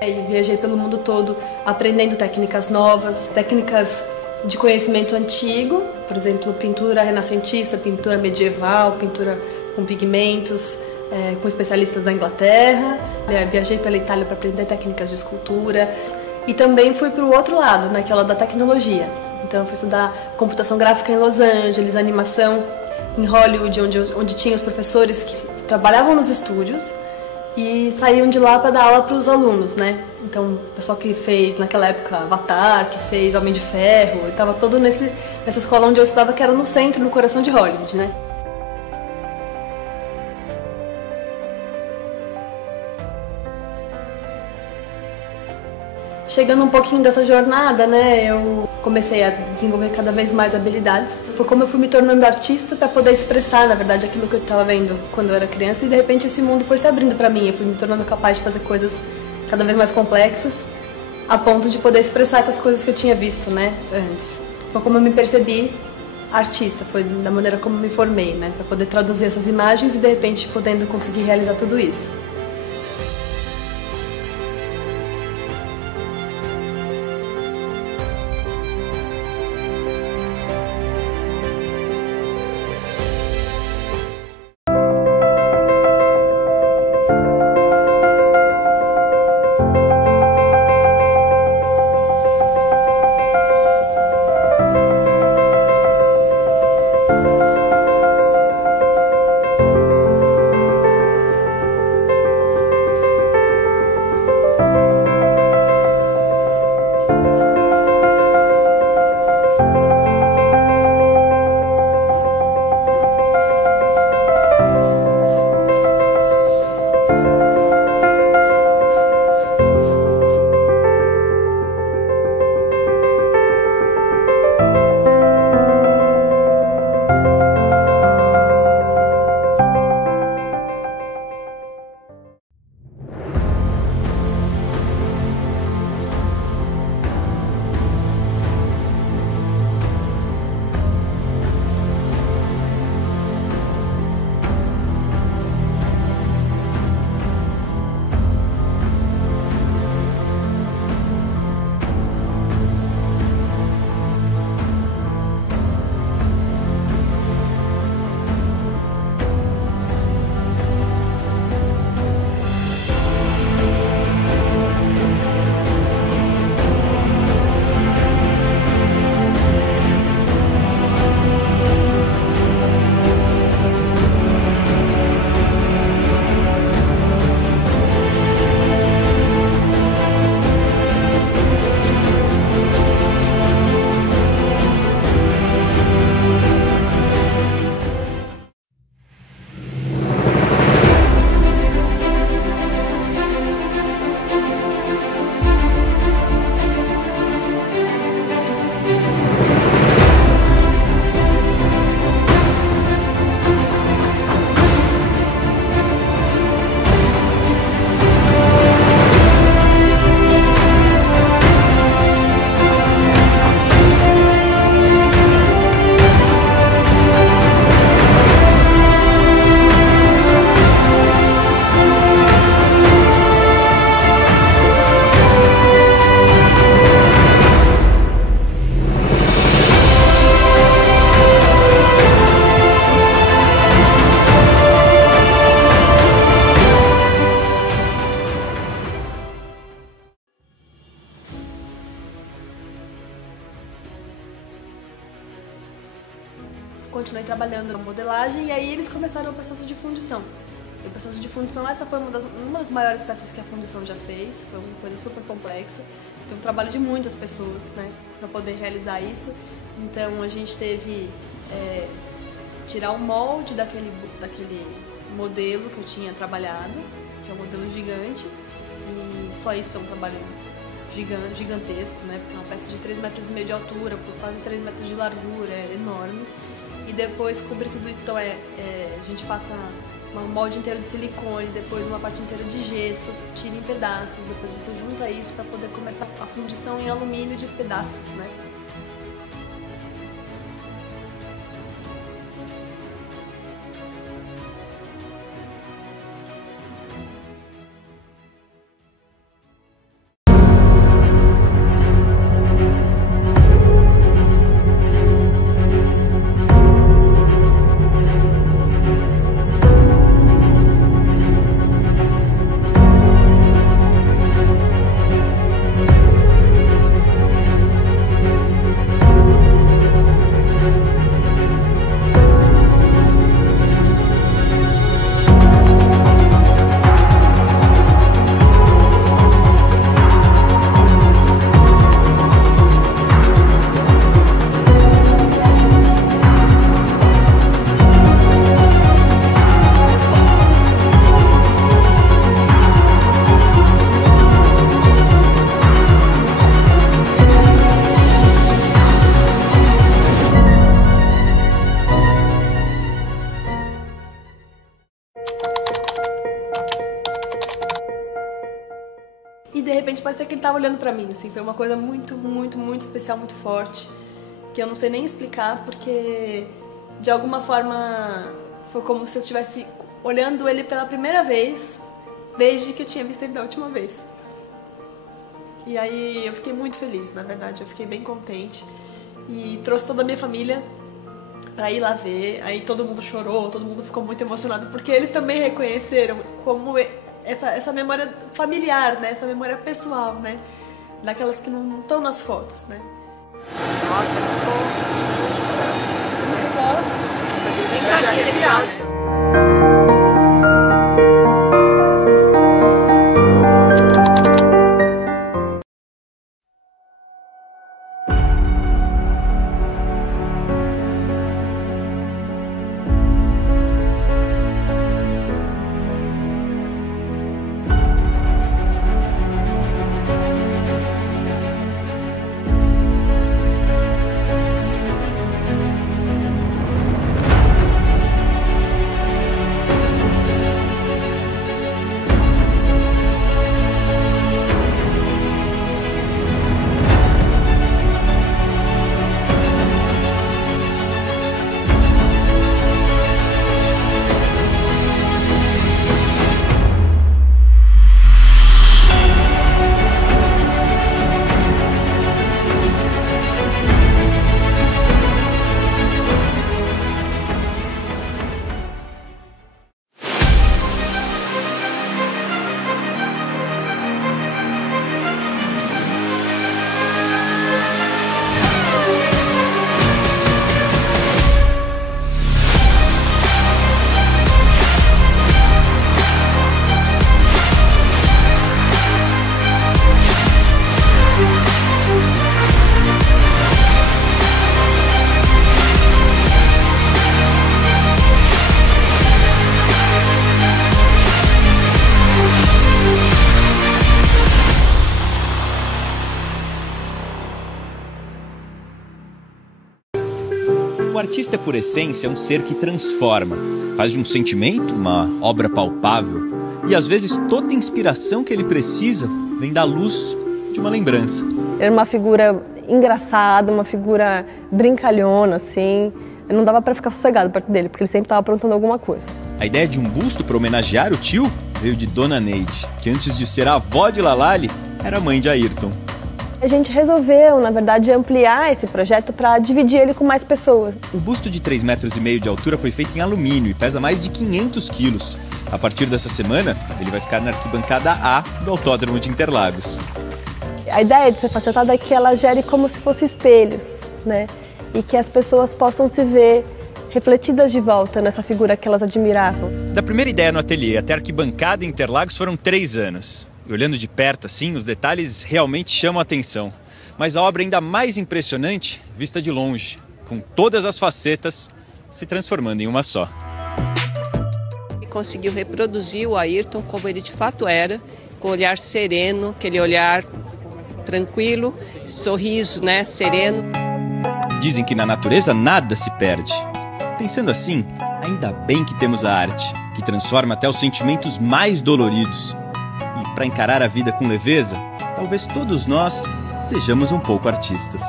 E viajei pelo mundo todo aprendendo técnicas novas, técnicas de conhecimento antigo, por exemplo, pintura renascentista, pintura medieval, pintura com pigmentos, com especialistas da Inglaterra. Viajei pela Itália para aprender técnicas de escultura e também fui para o outro lado, que é o lado da tecnologia. Então eu fui estudar computação gráfica em Los Angeles, animação em Hollywood, onde tinha os professores que trabalhavam nos estúdios e saíam de lá para dar aula para os alunos, né? Então, o pessoal que fez, naquela época, Avatar, que fez Homem de Ferro, estava todo nessa escola onde eu estudava, que era no centro, no coração de Hollywood, né? Chegando um pouquinho dessa jornada, né, eu comecei a desenvolver cada vez mais habilidades. Foi como eu fui me tornando artista para poder expressar, na verdade, aquilo que eu estava vendo quando eu era criança, e de repente esse mundo foi se abrindo para mim. Eu fui me tornando capaz de fazer coisas cada vez mais complexas, a ponto de poder expressar essas coisas que eu tinha visto, né, antes. Foi como eu me percebi artista, foi da maneira como eu me formei, né, para poder traduzir essas imagens e de repente podendo conseguir realizar tudo isso. Continuei trabalhando na modelagem e aí eles começaram o processo de fundição. E o processo de fundição, essa foi uma das maiores peças que a fundição já fez, foi uma coisa super complexa. Então, um trabalho de muitas pessoas, né, para poder realizar isso. Então, a gente teve tirar o molde daquele modelo que eu tinha trabalhado, que é um modelo gigante, e só isso é um trabalho gigantesco, né, porque é uma peça de 3,5 metros de altura, por quase 3 metros de largura, é enorme. E depois cobrir tudo isso, então a gente passa um molde inteiro de silicone, depois uma parte inteira de gesso, tira em pedaços, depois você junta isso para poder começar a fundição em alumínio de pedaços, né? repente parecia que ele tava olhando pra mim, assim, foi uma coisa muito, muito, muito especial, muito forte, que eu não sei nem explicar, porque de alguma forma foi como se eu estivesse olhando ele pela primeira vez, desde que eu tinha visto ele da última vez. E aí eu fiquei muito feliz, na verdade, eu fiquei bem contente, e trouxe toda a minha família pra ir lá ver, aí todo mundo chorou, todo mundo ficou muito emocionado, porque eles também reconheceram como essa memória familiar, né? Essa memória pessoal, né? Daquelas que não estão nas fotos, né? Nossa, ficou Muito bom. bem arrepiado. O artista, por essência, é um ser que transforma, faz de um sentimento uma obra palpável e, às vezes, toda a inspiração que ele precisa vem da luz de uma lembrança. Era uma figura engraçada, uma figura brincalhona, assim. Não dava pra ficar sossegado perto dele, porque ele sempre estava aprontando alguma coisa. A ideia de um busto para homenagear o tio veio de Dona Neide, que antes de ser a avó de Lalali, era mãe de Ayrton. A gente resolveu, na verdade, ampliar esse projeto para dividir ele com mais pessoas. O busto de 3,5 metros de altura foi feito em alumínio e pesa mais de 500 quilos. A partir dessa semana, ele vai ficar na arquibancada A do Autódromo de Interlagos. A ideia de ser facetada é que ela gere como se fossem espelhos, né? E que as pessoas possam se ver refletidas de volta nessa figura que elas admiravam. Da primeira ideia no ateliê até a arquibancada em Interlagos foram 3 anos. E olhando de perto assim, os detalhes realmente chamam a atenção. Mas a obra ainda mais impressionante, vista de longe, com todas as facetas se transformando em uma só. E conseguiu reproduzir o Ayrton como ele de fato era, com o olhar sereno, aquele olhar tranquilo, sorriso, né, sereno. Dizem que na natureza nada se perde. Pensando assim, ainda bem que temos a arte, que transforma até os sentimentos mais doloridos. E para encarar a vida com leveza, talvez todos nós sejamos um pouco artistas.